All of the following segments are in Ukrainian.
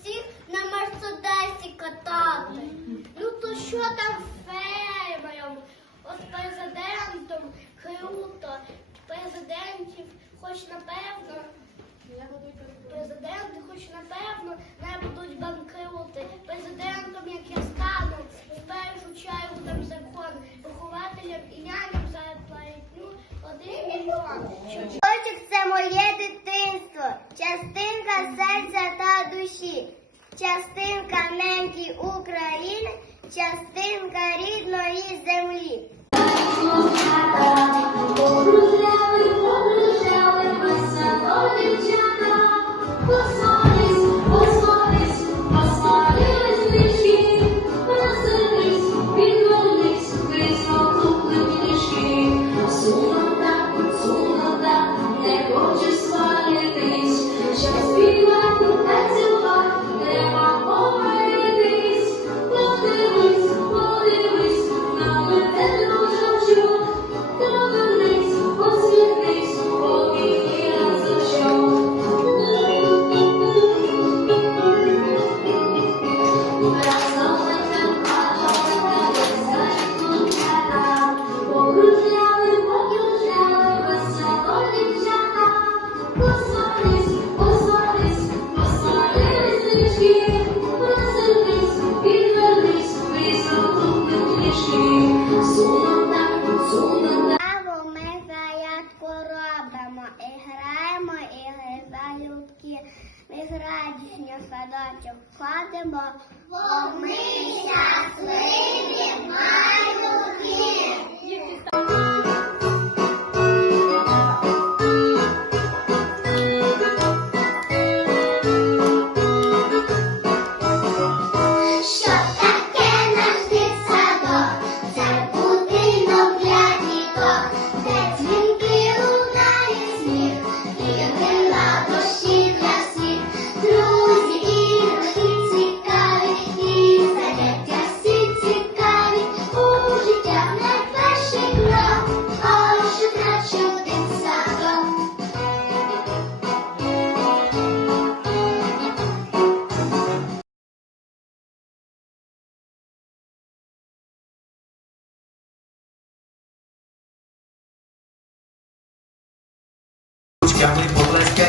всіх на мерседесі катати. Ну то що там фермером? От президентом круто. Президентів хоч напевно. Президенти, хоч напевно, не будуть банкрути. Президентом, як я стану, спершу чаю там закон, вихователям і няням заплатню один мільйон. Котик це моє дитинство, частинка серця та душі, частинка неньки України, частинка рідної землі. Право ми зарядку робимо і граємо ігри залюбки. Ми в садочок ходимо, бо ми щасливі малюки.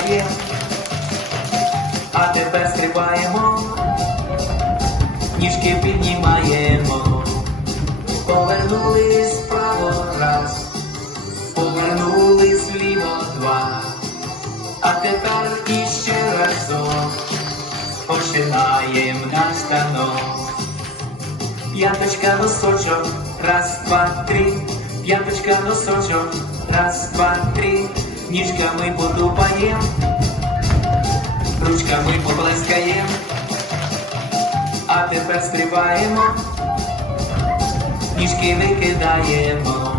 Поплескає, а тепер стрибаємо, ніжки піднімаємо, повернулись вправо раз, повернулись вліво два, а тепер іще разом починаємо наш станок. П'яточка носочок, раз, два, три, п'яточка носочок, раз, два, три, ніжками потупаєм, ручками поплескаєм, а тепер стрибаємо, ніжки викидаємо,